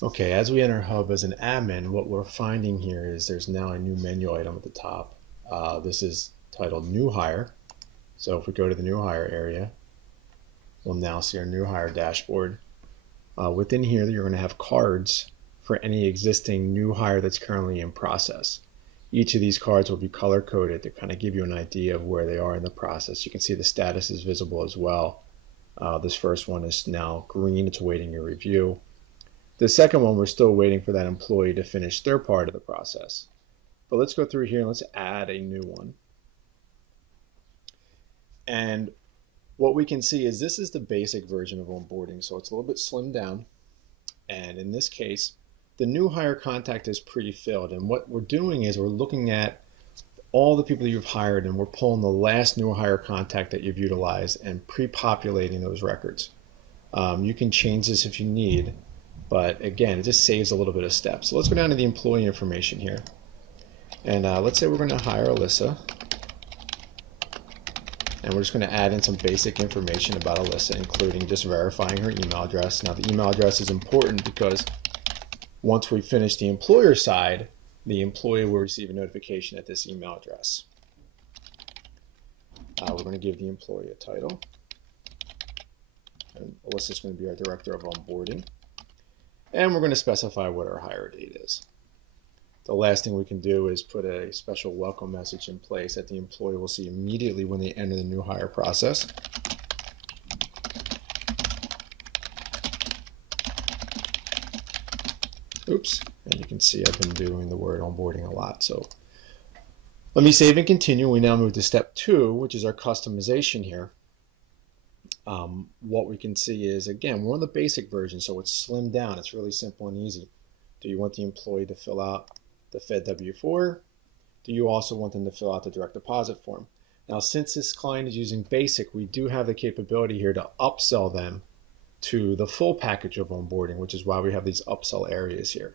Okay, as we enter Hub as an admin, what we're finding here is there's now a new menu item at the top. This is titled New Hire. So if we go to the New Hire area, we'll now see our New Hire dashboard. Within here, you're going to have cards for any existing new hire that's currently in process. Each of these cards will be color coded to kind of give you an idea of where they are in the process. You can see the status is visible as well. This first one is now green, it's awaiting your review. The second one, we're still waiting for that employee to finish their part of the process. But let's go through here and let's add a new one. And what we can see is this is the basic version of onboarding, so it's a little bit slimmed down. And in this case, the new hire contact is pre-filled. And what we're doing is we're looking at all the people you've hired and we're pulling the last new hire contact that you've utilized and pre-populating those records. You can change this if you need, but again, it just saves a little bit of steps. So let's go down to the employee information here. And let's say we're going to hire Alyssa. And we're just going to add in some basic information about Alyssa, including just verifying her email address. Now, the email address is important because once we finish the employer side, the employee will receive a notification at this email address. We're going to give the employee a title. And Alyssa is going to be our director of onboarding. And we're going to specify what our hire date is. The last thing we can do is put a special welcome message in place that the employee will see immediately when they enter the new hire process. Oops, and you can see I've been doing the word onboarding a lot. So let me save and continue. We now move to step 2, which is our customization here. What we can see is, again, we're on the basic version, so it's slimmed down. It's really simple and easy. Do you want the employee to fill out the Fed W-4? Do you also want them to fill out the direct deposit form? Now, since this client is using basic, we do have the capability here to upsell them to the full package of onboarding, which is why we have these upsell areas here.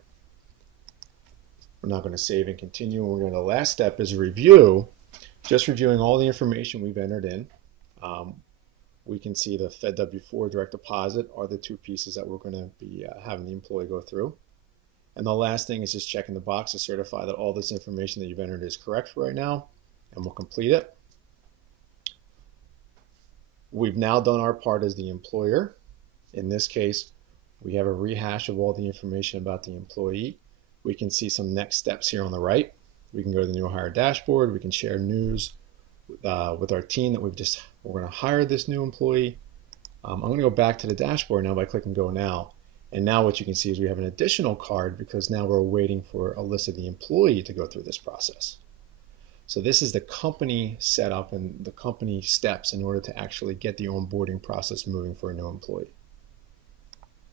We're now going to save and continue. We're going to, the last step is review, just reviewing all the information we've entered in. We can see the Fed W-4 direct deposit are the two pieces that we're going to be having the employee go through. And the last thing is just checking the box to certify that all this information that you've entered is correct for right now, and we'll complete it. We've now done our part as the employer. In this case, we have a rehash of all the information about the employee. We can see some next steps here on the right. We can go to the new hire dashboard. We can share news with our team that we're going to hire this new employee. I'm going to go back to the dashboard now by clicking Go Now. And now what you can see is we have an additional card because now we're waiting for Alyssa, the employee, to go through this process. So this is the company setup and the company steps in order to actually get the onboarding process moving for a new employee.